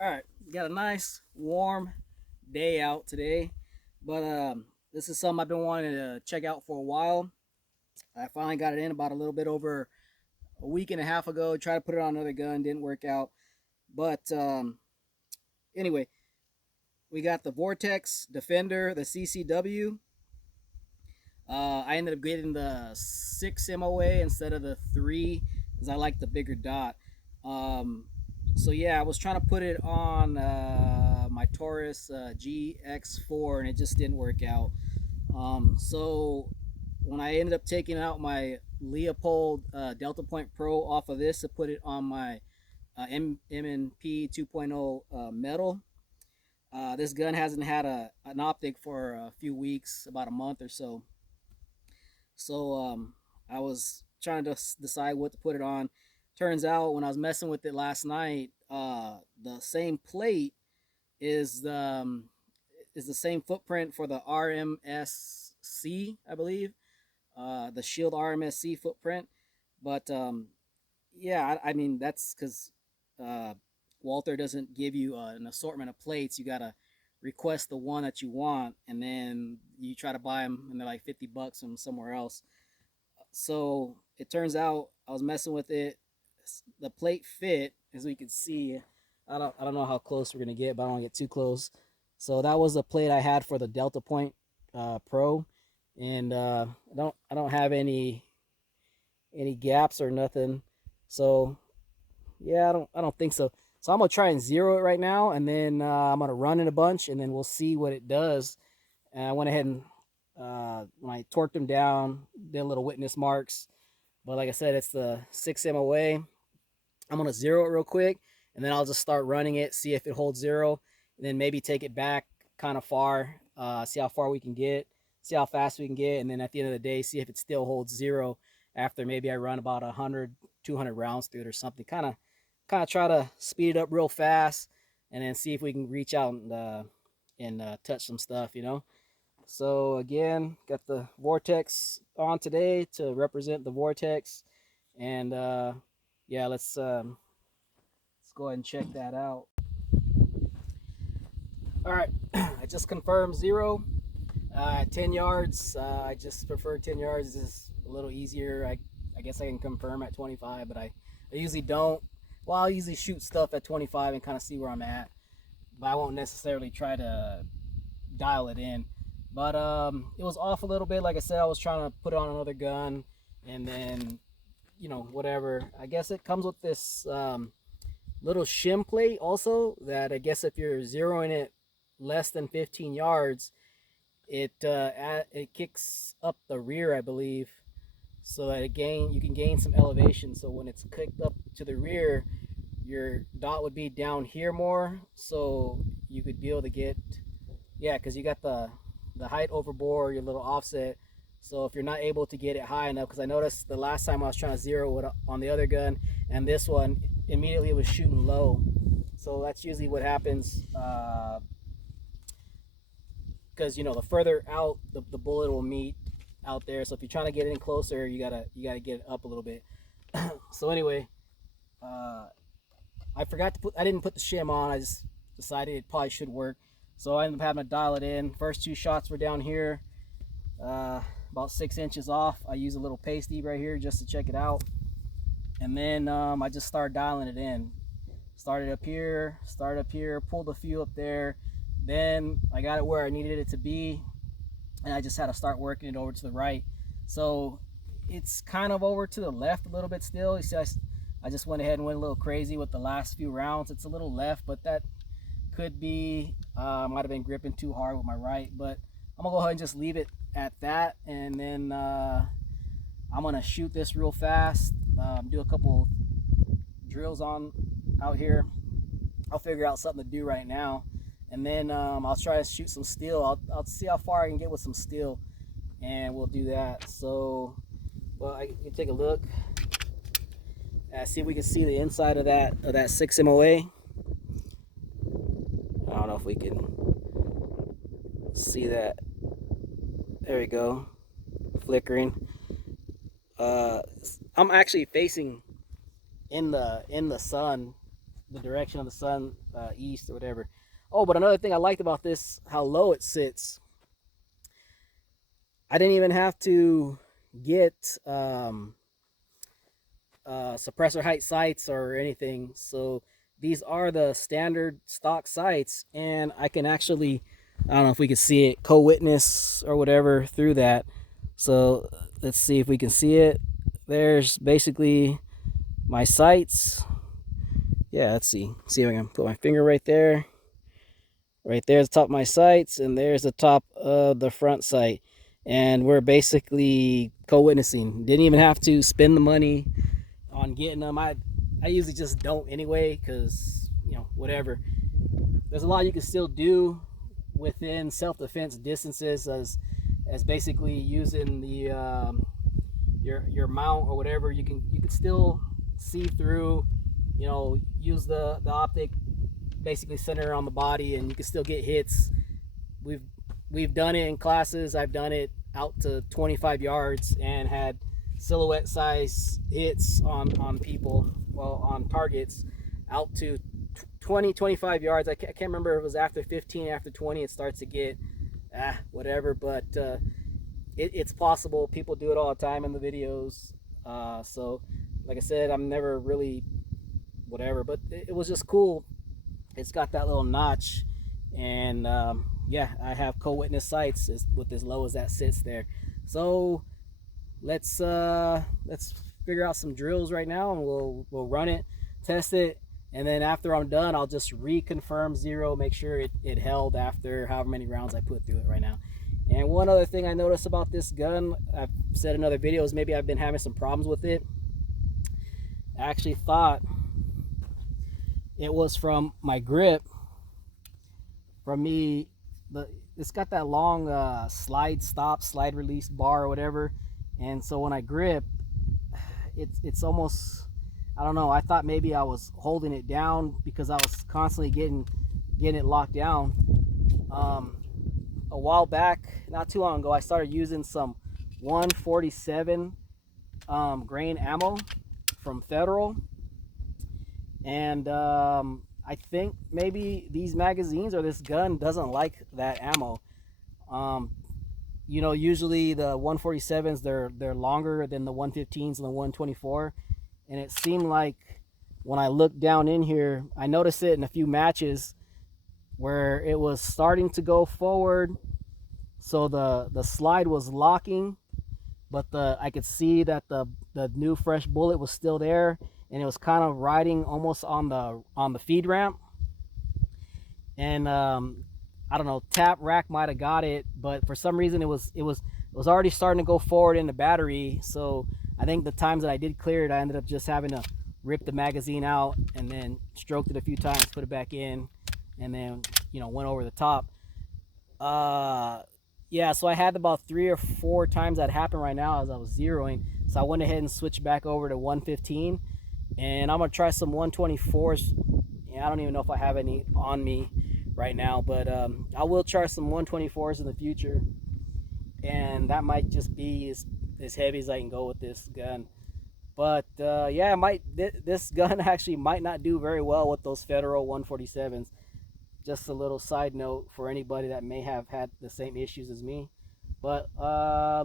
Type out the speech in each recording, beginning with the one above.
All right, got a nice warm day out today, but this is something I've been wanting to check out for a while. I finally got it in about a little bit over a week and a half ago. Tried to put it on another gun, didn't work out. But anyway, we got the Vortex Defender, the CCW. I ended up getting the 6 MOA instead of the 3 because I like the bigger dot. Um, so yeah, I was trying to put it on my Taurus GX4 and it just didn't work out. So when I ended up taking out my Leopold Delta Point Pro off of this to put it on my MNP 2.0 metal, this gun hasn't had an optic for a few weeks, about a month or so. So I was trying to decide what to put it on. Turns out when I was messing with it last night, the same plate is the um, is the same footprint for the RMSC, I believe, the Shield RMSC footprint. But yeah, I mean that's because uh, Walther doesn't give you an assortment of plates. You gotta request the one that you want, and then you try to buy them, and they're like $50 from somewhere else. So it turns out I was messing with it. The plate fit, as we can see. I don't know how close we're gonna get, but I don't want to get too close. So that was the plate I had for the Delta Point Pro, and I don't have any gaps or nothing. So yeah, I don't think so. So I'm gonna try and zero it right now, and then I'm gonna run it a bunch, and then we'll see what it does. And I went ahead and when I torqued them down, did a little witness marks. But like I said, it's the 6 MOA. I'm gonna zero it real quick, and then I'll just start running it, see if it holds zero, and then maybe take it back kind of far, see how far we can get, see how fast we can get, and then at the end of the day, see if it still holds zero after maybe I run about 100, 200 rounds through it or something. Kind of try to speed it up real fast, and then see if we can reach out and touch some stuff. So again, got the Vortex on today to represent the Vortex, and yeah, let's go ahead and check that out. All right, I just confirmed zero. 10 yards. I just prefer 10 yards. It's a little easier. I guess I can confirm at 25, but I usually don't. Well, I'll usually shoot stuff at 25 and kind of see where I'm at, but I won't necessarily try to dial it in. But it was off a little bit. Like I said, I was trying to put it on another gun, and then whatever. I guess it comes with this little shim plate also that I guess if you're zeroing it less than 15 yards, it kicks up the rear, I believe, so that you can gain some elevation. So when it's kicked up to the rear, your dot would be down here more, so you could be able to get, yeah, because you got the height overbore, your little offset. So if you're not able to get it high enough, because I noticed the last time I was trying to zero it on the other gun, and this one immediately it was shooting low. So that's usually what happens, because the further out the bullet will meet out there. So if you're trying to get in closer, you gotta get it up a little bit. So anyway, uh, I didn't put the shim on. I just decided it probably should work. So I ended up having to dial it in. First two shots were down here, about 6 inches off. I use a little pasty right here just to check it out. And then I just started dialing it in. Started up here, pulled a few up there. Then I got it where I needed it to be, and I just had to start working it over to the right. So it's kind of over to the left a little bit still. You see, I just went ahead and went a little crazy with the last few rounds. It's a little left, but that could be, might have been gripping too hard with my right. But I'm gonna go ahead and just leave it at that, and then I'm gonna shoot this real fast, do a couple drills on out here. I'll figure out something to do right now, and then I'll try to shoot some steel. I'll see how far I can get with some steel, and we'll do that. So, well, I can take a look, see if we can see the inside of that 6 MOA. I don't know if we can see that. There we go, flickering. I'm actually facing in the sun the direction of the sun, east or whatever. Oh, but another thing I liked about this, how low it sits. I didn't even have to get suppressor height sights or anything. So these are the standard stock sights, and I can actually, I don't know if we can see it, co-witness or whatever through that. So let's see if we can see it. There's basically my sights. Yeah, let's see if I can put my finger right there. Right there's the top of my sights, and there's the top of the front sight. And we're basically co-witnessing. Didn't even have to spend the money on getting them. I usually just don't anyway, because, you know, whatever. There's a lot you can still do within self-defense distances, as basically using the your mount or whatever. You can still see through, you know, use the optic basically center on the body, and you can still get hits. We've done it in classes. I've done it out to 25 yards and had silhouette size hits on people, well, on targets out to 20-25 yards. I can't remember if it was after 15, after 20 it starts to get whatever, but it's possible. People do it all the time in the videos. So like I said, I'm never really whatever, but it was just cool. It's got that little notch, and yeah, I have co-witness sights with as low as that sits there. So let's figure out some drills right now, and we'll run it, test it, and then after I'm done, I'll just reconfirm 0, make sure it held after however many rounds I put through it right now. And one other thing I noticed about this gun, I've said in other videos, maybe I've been having some problems with it. I actually thought it was from my grip, from me. It's got that long slide release bar or whatever, and so when I grip, it's almost, I don't know, I thought maybe I was holding it down because I was constantly getting it locked down. A while back, not too long ago, I started using some 147 grain ammo from Federal, and I think maybe these magazines or this gun doesn't like that ammo. You know, usually the 147s, they're longer than the 115s and the 124, and it seemed like when I looked down in here, I noticed it in a few matches where it was starting to go forward, so the slide was locking, but I could see that the new fresh bullet was still there, and it was kind of riding almost on the feed ramp. And I don't know, tap rack might have got it, but for some reason it was already starting to go forward in the battery. So I think the times that I did clear it, I ended up just having to rip the magazine out and then stroked it a few times, put it back in, and then, you know, went over the top. Yeah, so I had about 3 or 4 times that happened right now as I was zeroing. So I went ahead and switched back over to 115, and I'm gonna try some 124s. Yeah, I don't even know if I have any on me right now, but I will try some 124s in the future, and that might just be as heavy as I can go with this gun. But yeah, this gun actually might not do very well with those Federal 147s. Just a little side note for anybody that may have had the same issues as me. But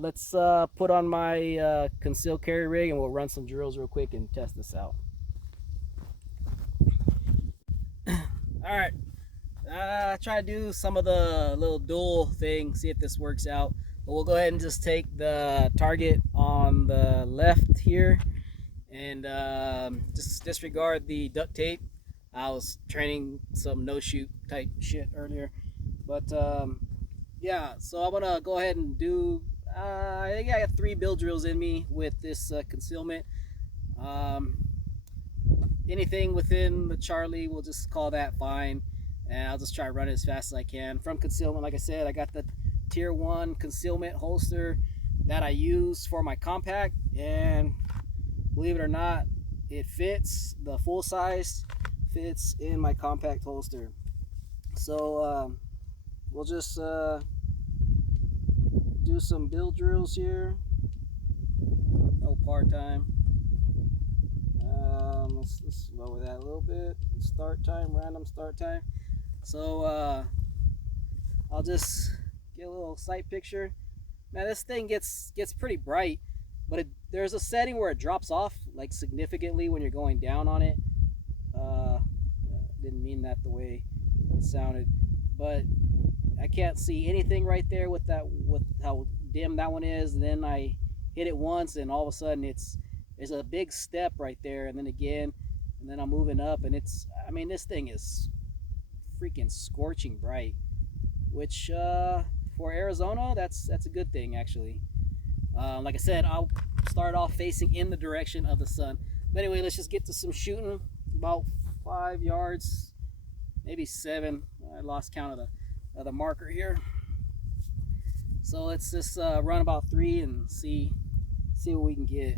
let's put on my concealed carry rig, and we'll run some drills real quick and test this out. All right, try to do some of the little dual thing, see if this works out. But we'll go ahead and just take the target on the left here, and just disregard the duct tape. I was training some no-shoot type shit earlier, but yeah, so I'm gonna go ahead and do I think I got 3 bill drills in me with this concealment. Anything within the Charlie, we'll just call that fine, and I'll just try to run it as fast as I can. From concealment, like I said, I got the tier 1 concealment holster that I use for my compact, and believe it or not, it fits. The full size fits in my compact holster. So we'll just do some bill drills here. No par time. Let's lower that a little bit. Start time, random start time. So I'll just get a little sight picture. Now this thing gets pretty bright, but there's a setting where it drops off like significantly when you're going down on it. Didn't mean that the way it sounded, but I can't see anything right there with how dim that one is. And then I hit it once, and all of a sudden there's a big step right there, and then again, and then I'm moving up, and I mean, this thing is freaking scorching bright, which for Arizona, that's a good thing actually. Like I said, I'll start off facing in the direction of the sun. But anyway, let's just get to some shooting. About 5 yards, maybe 7. I lost count of the marker here. So let's just run about 3 and see what we can get.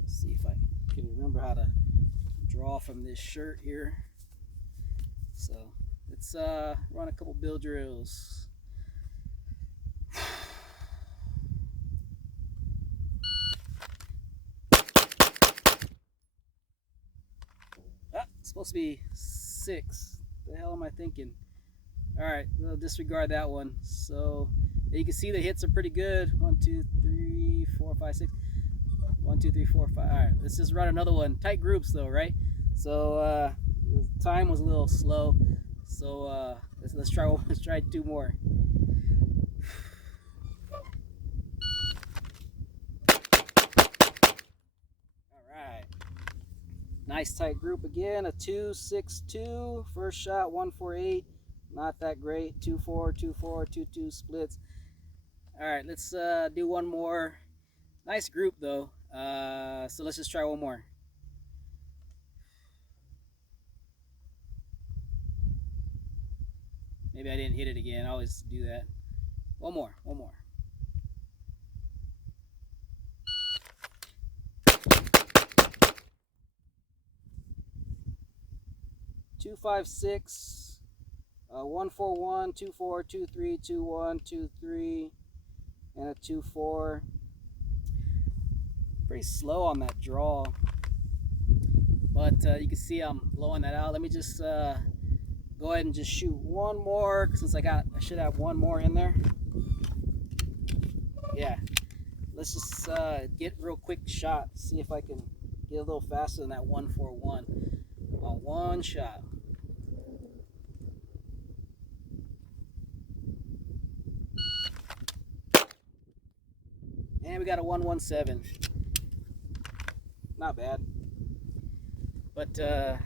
Let's see if I can remember how to draw from this shirt here. So let's run a couple bill drills. Supposed to be 6. The hell am I thinking? All right, we'll disregard that one. So you can see the hits are pretty good. 1, 2, 3, 4, 5, 6. 1, 2, 3, 4, 5. All right, let's just run another one. Tight groups though, right? So the time was a little slow. So let's try 2 more. Nice tight group again. A 2, 6, 2. First shot 1, 4, 8. Not that great. 2, 4, 2, 4, 2, 2 splits. All right, let's do one more. Nice group though. So let's just try one more. Maybe I didn't hit it again. I always do that. One more. 2, 5, 6, 1, 4, 1, 2, 4, 2, 3, 2, 1, 2, 3, and a 2, 4. Pretty slow on that draw, but you can see I'm blowing that out. Let me just go ahead and just shoot one more, since I should have one more in there. Yeah, let's just get a real quick shot. See if I can get a little faster than that 1, 4, 1 on one shot. And we got a 117. Not bad. But yeah,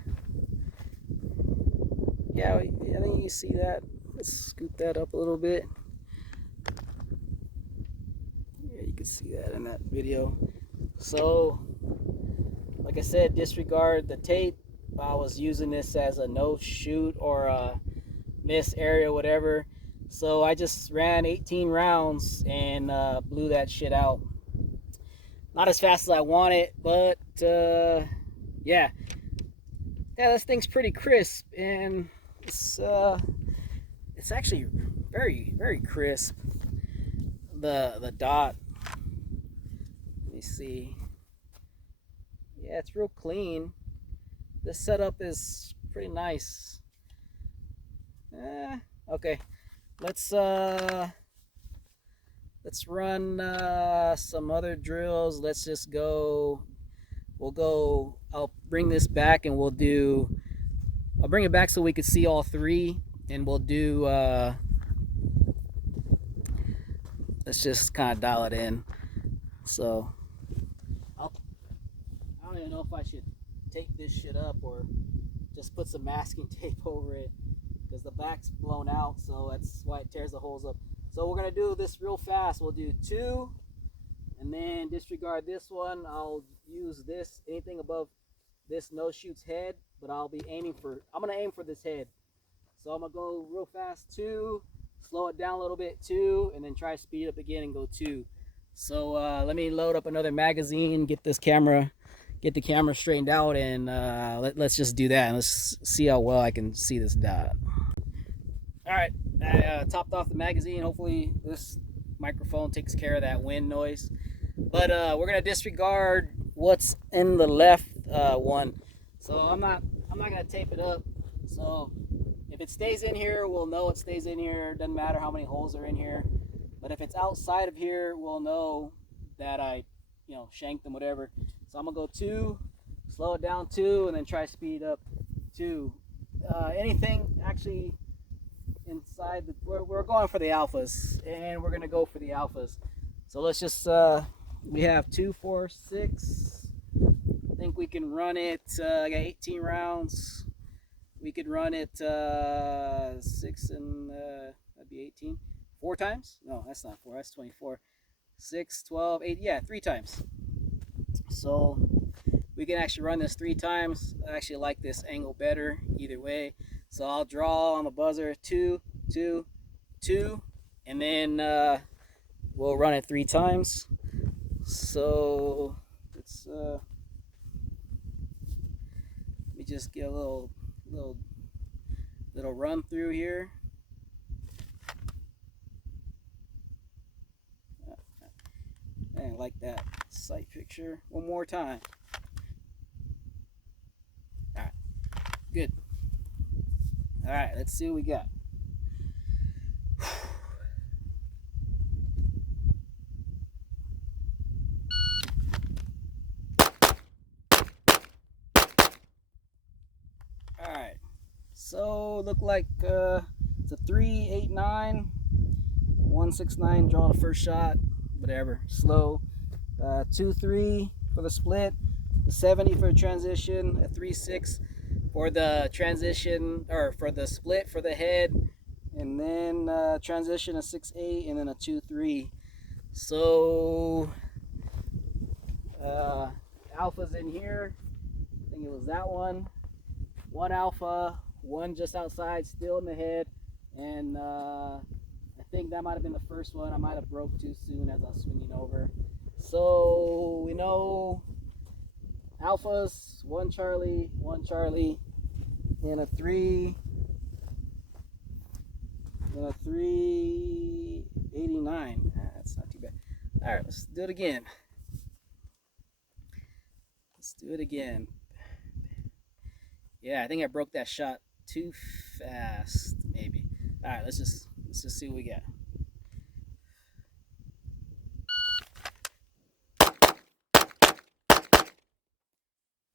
I think you see that. Let's scoop that up a little bit. Yeah, you can see that in that video. So, like I said, disregard the tape. I was using this as a no shoot or a miss area, whatever. So I just ran 18 rounds and blew that shit out. Not as fast as I wanted, but yeah, this thing's pretty crisp, and it's actually very, very crisp. The dot. Let me see. Yeah, it's real clean. This setup is pretty nice. Okay. Let's run some other drills. Let's just go. I'll bring this back and I'll bring it back so we can see all 3, and we'll do let's just kind of dial it in. So I don't even know if I should tape this shit up or just put some masking tape over it, because the back's blown out, so that's why it tears the holes up. So we're gonna do this real fast. We'll do 2, and then disregard this one. I'll use this, anything above this no shoot's head, but I'm gonna aim for this head. So I'm gonna go real fast, 2, slow it down a little bit, 2, and then try to speed up again and go 2. So let me load up another magazine, get the camera straightened out, and let's just do that, and let's see how well I can see this dot. All right, I topped off the magazine. Hopefully this microphone takes care of that wind noise. But we're gonna disregard what's in the left one. So I'm not gonna tape it up. So if it stays in here, we'll know it stays in here. Doesn't matter how many holes are in here. But if it's outside of here, we'll know that I, shanked them, whatever. So I'm gonna go 2, slow it down 2, and then try to speed up 2. Anything actually inside we're going for the alphas, and we're gonna go for the alphas. So let's just we have 2, 4, 6. I think we can run it. I got 18 rounds. We could run it 6 and that'd be 18. 4 times? No, that's not 4. That's 24. 6, 12, 8. Yeah, 3 times. So we can actually run this 3 times. I actually like this angle better either way. So I'll draw on the buzzer 2, 2, 2, and then we'll run it 3 times. So let's let me just get a little run through here. I like that sight picture. One more time. All right, good. All right, let's see what we got. All right, so look like it's a 3, 8, 9, 1, 6, 9. Draw the first shot. Whatever, slow. 2, 3 for the split, the 70 for the transition, a 3, 6 for the transition, or for the split for the head, and then transition a 6, 8, and then a 2, 3. So alpha's in here. I think it was that one. 1 alpha, 1 just outside, still in the head, and I think that might have been the first one. I might have broke too soon as I was swinging over. So we know alphas, 1 Charlie, 1 Charlie, and a 3, and a 389. That's not too bad. All right, let's do it again. Let's do it again. Yeah, I think I broke that shot too fast, maybe. All right, let's just see what we got.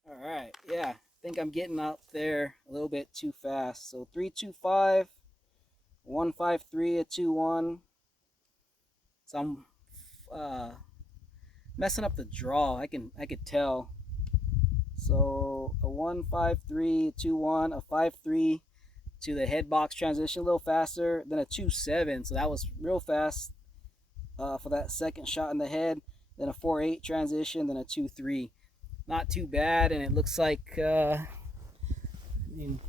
All right, yeah, I think I'm getting out there a little bit too fast. So 3, 2, 5, 1, 5, 3, a 2, 1. So I'm messing up the draw. I could tell. So a 1, 5, 3, 2, 1, a 5, 3 to the head box transition a little faster, then a 2, 7. So that was real fast for that second shot in the head. Then a 4, 8 transition, then a 2, 3. Not too bad, and it looks like I mean,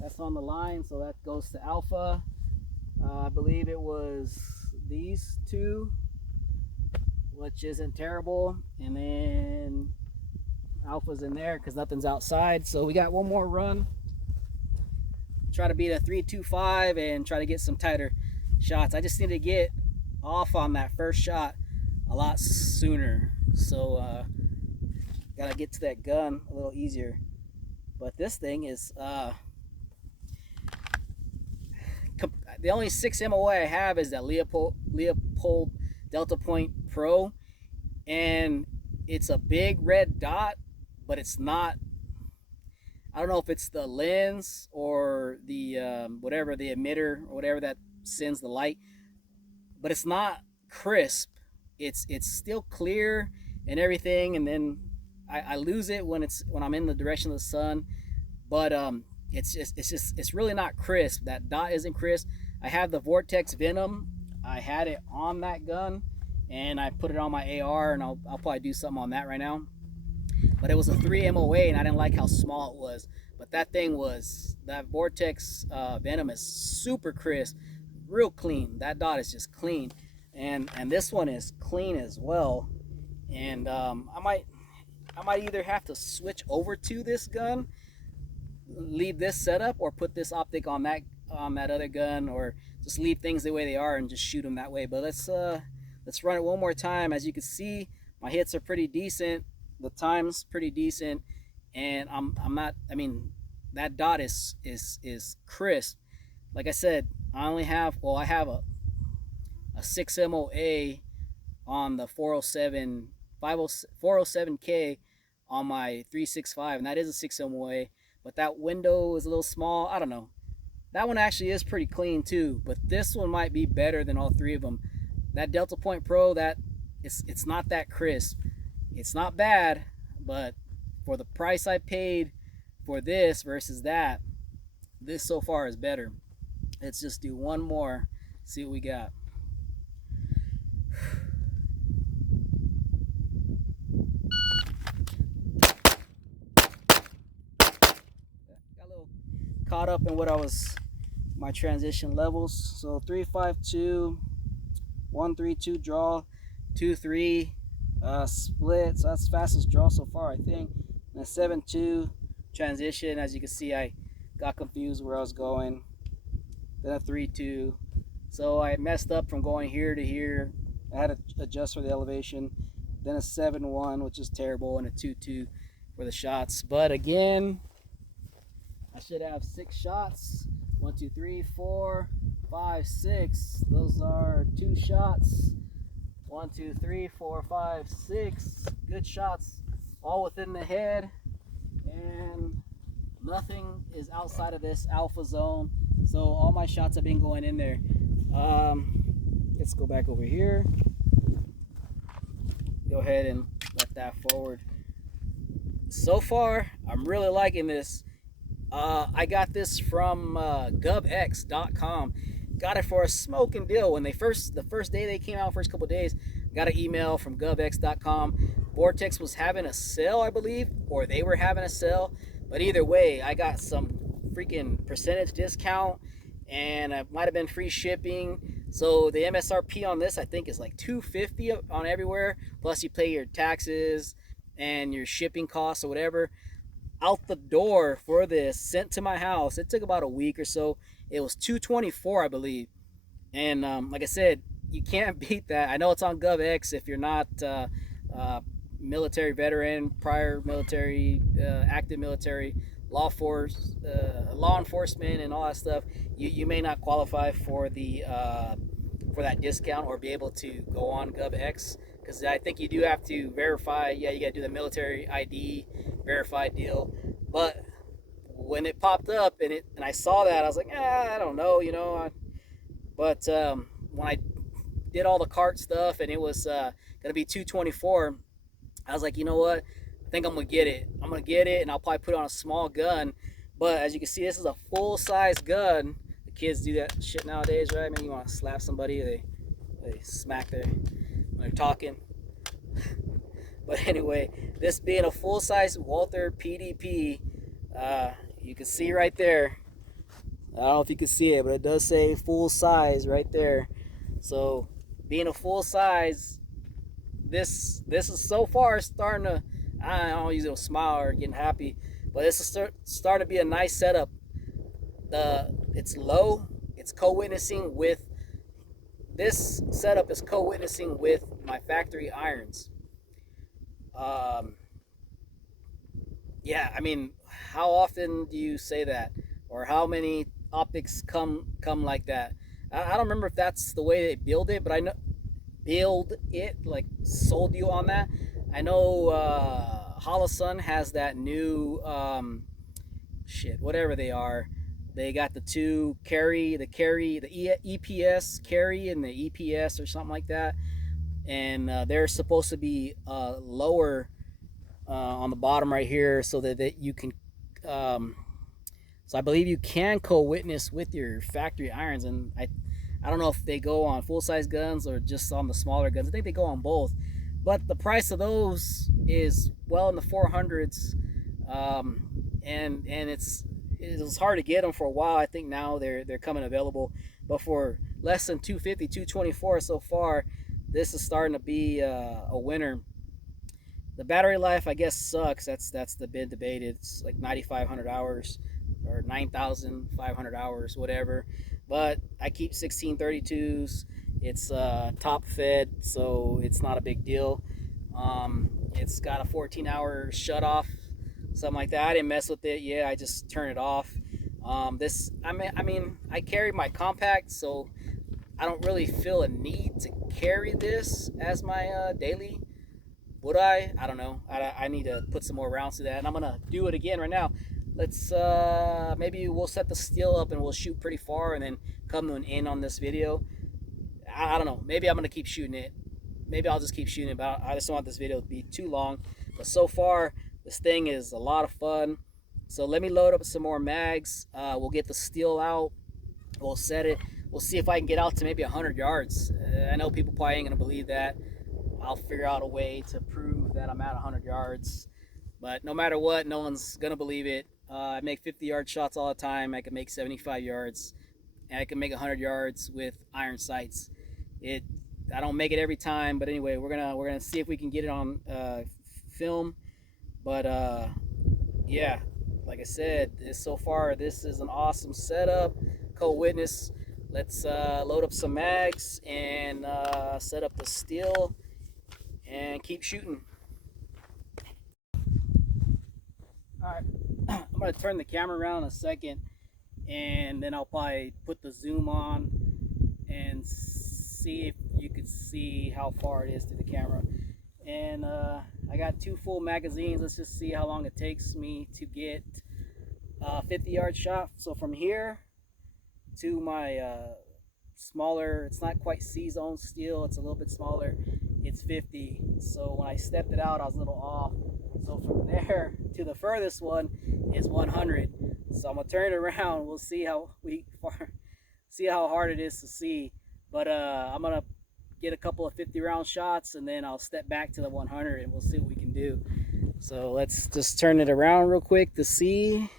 that's on the line, so that goes to alpha. I believe it was these 2, which isn't terrible, and then alpha's in there because nothing's outside. So we got one more run. Try to beat a 3, 2, 5 and try to get some tighter shots. I just need to get off on that first shot a lot sooner. So gotta get to that gun a little easier. But this thing is the only 6 MOA I have is that Leopold Delta Point Pro, and it's a big red dot, but it's not. I don't know if it's the lens or the whatever, the emitter or whatever that sends the light, but it's not crisp. It's still clear and everything, and then I lose it when I'm in the direction of the sun, but it's really not crisp. That dot isn't crisp. I have the Vortex Venom. I had it on that gun, and I put it on my AR, and I'll probably do something on that right now. But it was a 3 MOA, and I didn't like how small it was. But that Vortex Venom is super crisp, real clean. That dot is just clean, and this one is clean as well. And I might either have to switch over to this gun, leave this setup, or put this optic on that other gun, or just leave things the way they are and just shoot them that way. But let's run it one more time. As you can see, my hits are pretty decent, the time's pretty decent, and I'm not. I mean, that dot is crisp. Like I said, I only have, well, I have a 6 MOA on the 407 407K on my 365, and that is a 6 MOA, but that window is a little small. I don't know. That one actually is pretty clean too, but this one might be better than all three of them. That Delta Point Pro, that it's not that crisp. It's not bad, but for the price I paid for this versus that, this so far is better. Let's just do one more, see what we got. Got a little caught up in what I was, my transition levels. So 3-5-2, 1-3-2 draw, 2-3 split. So that's fastest draw so far, I think. And a 7-2 transition. As you can see, I got confused where I was going. Then a 3-2. So I messed up from going here to here. I had to adjust for the elevation. Then a 7-1, which is terrible, and a 2-2 for the shots. But again, I should have 6 shots. 1, 2, 3, 4, 5, 6. Those are 2 shots. 1, 2, 3, 4, 5, 6. Good shots, all within the head, and nothing is outside of this alpha zone. So all my shots have been going in there. Let's go back over here. Go ahead and let that forward. So far, I'm really liking this. I got this from govx.com. Got it for a smoking deal. When the first day they came out, first couple days, got an email from govx.com. Vortex was having a sale, I believe, or they were having a sale. But either way, I got some freaking percentage discount, and it might have been free shipping. So the MSRP on this, I think, is like $250 on everywhere. Plus you pay your taxes and your shipping costs or whatever. Out the door for this, sent to my house, it took about a week or so. It was $224, I believe. And like I said, you can't beat that. I know it's on GovX if you're not military veteran, prior military, active military, law enforcement, and all that stuff. You may not qualify for the for that discount or be able to go on GovX, because I think you do have to verify. Yeah, you got to do the military ID verified deal. But when it popped up and I saw that, I was like, I don't know, you know. But when I did all the cart stuff and it was gonna be $224, I was like, you know what? I think I'm gonna get it. I'm gonna get it, and I'll probably put it on a small gun. But as you can see, this is a full-size gun. The kids do that shit nowadays, right? I mean, you want to slap somebody, they smack when they're talking. But anyway, this being a full-size Walther PDP, you can see right there. I don't know if you can see it, but it does say full size right there. So being a full size, this is so far starting to, I don't use a smile or getting happy, but this is starting to be a nice setup. It's low. It's co-witnessing with, this setup is co-witnessing with my factory irons. Yeah, I mean, how often do you say that, or how many optics come like that? I don't remember if that's the way they build it, but I know like sold you on that. I know Holosun has that new whatever they are. They got the two carry, the EPS carry and the EPS or something like that, and they're supposed to be lower on the bottom right here, so that you can. So I believe you can co-witness with your factory irons, and I don't know if they go on full-size guns or just on the smaller guns. I think they go on both, but the price of those is well in the 400s, and it was hard to get them for a while. I think now they're coming available, but for less than 250, 224 so far, this is starting to be a winner. The battery life, I guess, sucks. That's been debated. It's like 9,500 hours or 9,500 hours, whatever. But I keep 1632s. It's top fed, so it's not a big deal. It's got a 14-hour shut off, something like that. I didn't mess with it yet. I just turn it off. I carry my compact, so I don't really feel a need to carry this as my daily. Would I? I don't know. I need to put some more rounds to that, and I'm gonna do it again right now. Let's maybe we'll set the steel up and we'll shoot pretty far, and then come to an end on this video. I don't know. Maybe I'm gonna keep shooting it. Maybe I'll just keep shooting it, but I just don't want this video to be too long. But so far, this thing is a lot of fun. So let me load up some more mags. We'll get the steel out. We'll set it. We'll see if I can get out to maybe 100 yards. I know people probably ain't gonna believe that. I'll figure out a way to prove that I'm at 100 yards. But no matter what, no one's gonna believe it. I make 50-yard shots all the time. I can make 75 yards, and I can make 100 yards with iron sights. I don't make it every time, but anyway, we're gonna see if we can get it on film. But yeah, like I said, so far this is an awesome setup. Co-witness. Let's load up some mags and set up the steel and keep shooting. All right, I'm gonna turn the camera around in a second, and then I'll probably put the zoom on and see if you can see how far it is to the camera. And I got 2 full magazines. Let's just see how long it takes me to get a 50-yard shot. So from here to my smaller, it's not quite C-zone steel, it's a little bit smaller, it's 50. So when I stepped it out, I was a little off. So from there to the furthest one is 100. So I'm gonna turn it around. We'll see how hard it is to see. But I'm gonna get a couple of 50-round shots, and then I'll step back to the 100, and we'll see what we can do. So let's just turn it around real quick to see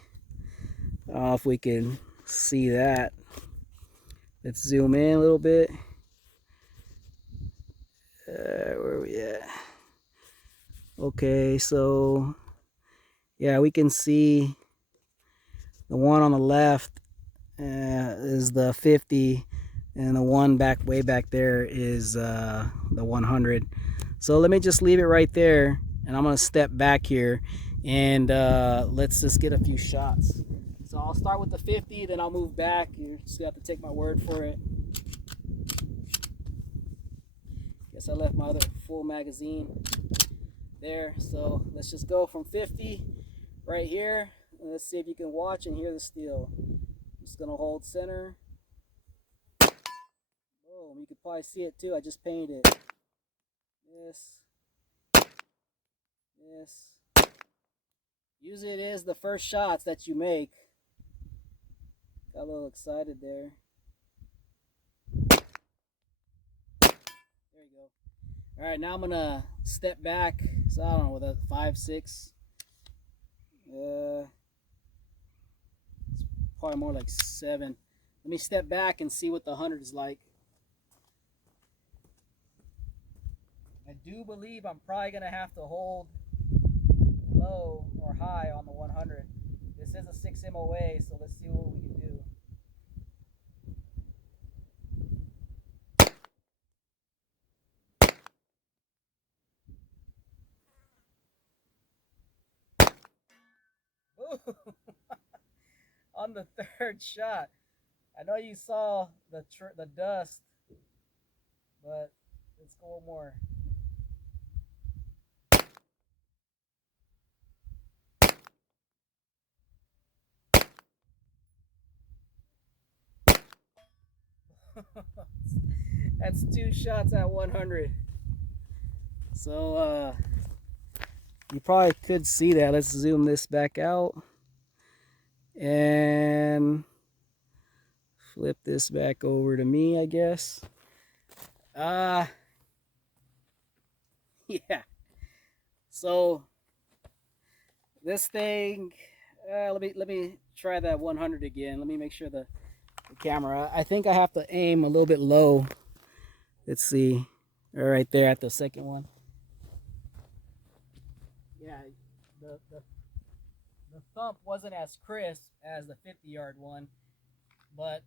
if we can see that. Let's zoom in a little bit. Where are we at? Okay, so yeah, we can see the one on the left is the 50, and the one way back there is the 100. So let me just leave it right there, and I'm gonna step back here, and let's just get a few shots. So I'll start with the 50, then I'll move back. You just have to take my word for it. Guess I left my other full magazine there. So let's just go from 50 right here. And let's see if you can watch and hear the steel. I'm just gonna hold center. Boom, you can probably see it too. I just painted it. Yes. Yes. Usually it is the first shots that you make. Got a little excited there. There you go. All right, now I'm gonna step back. So I don't know, with a 5, 6. It's probably more like 7. Let me step back and see what the 100 is like. I do believe I'm probably gonna have to hold low or high on the 100. This is a 6 MOA, so let's see what we can do. On the 3rd shot. I know you saw the dust, but let's go more. That's 2 shots at 100. So you probably could see that. Let's zoom this back out and flip this back over to me, I guess. Yeah. So this thing, let me try that 100 again. Let me make sure the camera. I think I have to aim a little bit low. Let's see. Right there at the second one. Yeah, the thump wasn't as crisp as the 50-yard one, but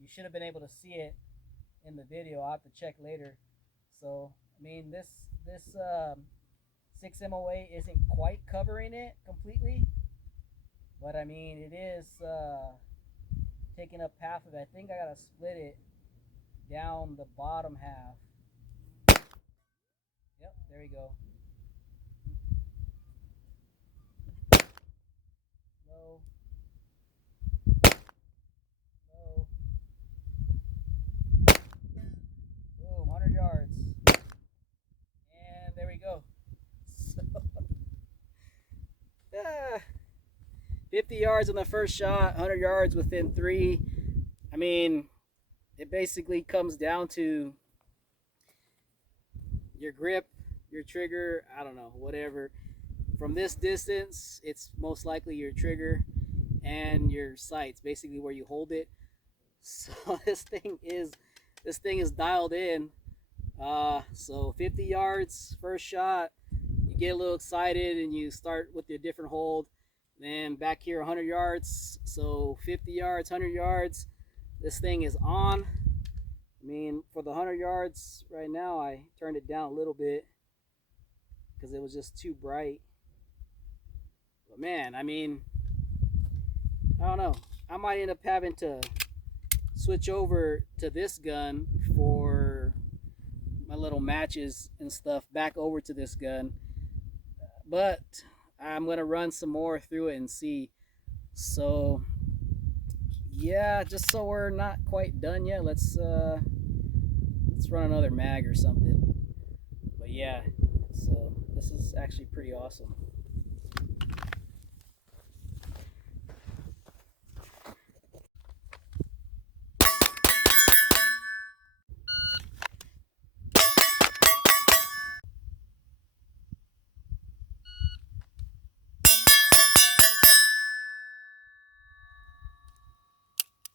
you should have been able to see it in the video. I'll have to check later. So I mean, this this 6 MOA isn't quite covering it completely, but I mean it is taking up half of it. I think I gotta split it down the bottom half. Yep, there you go. Low, low, boom, 100 yards. And there we go. So, 50 yards on the first shot, 100 yards within 3. I mean, it basically comes down to your grip, your trigger, I don't know, whatever. From this distance, it's most likely your trigger and your sights, basically where you hold it. So this thing is dialed in. So 50 yards, first shot, you get a little excited and you start with your different hold. Then back here 100 yards, so 50 yards, 100 yards, this thing is on. I mean, for the 100 yards right now, I turned it down a little bit because it was just too bright. But man, I mean, I don't know. I might end up having to switch over to this gun for my little matches and stuff, back over to this gun. But I'm going to run some more through it and see. So yeah, just so we're not quite done yet, let's run another mag or something. But yeah, so this is actually pretty awesome.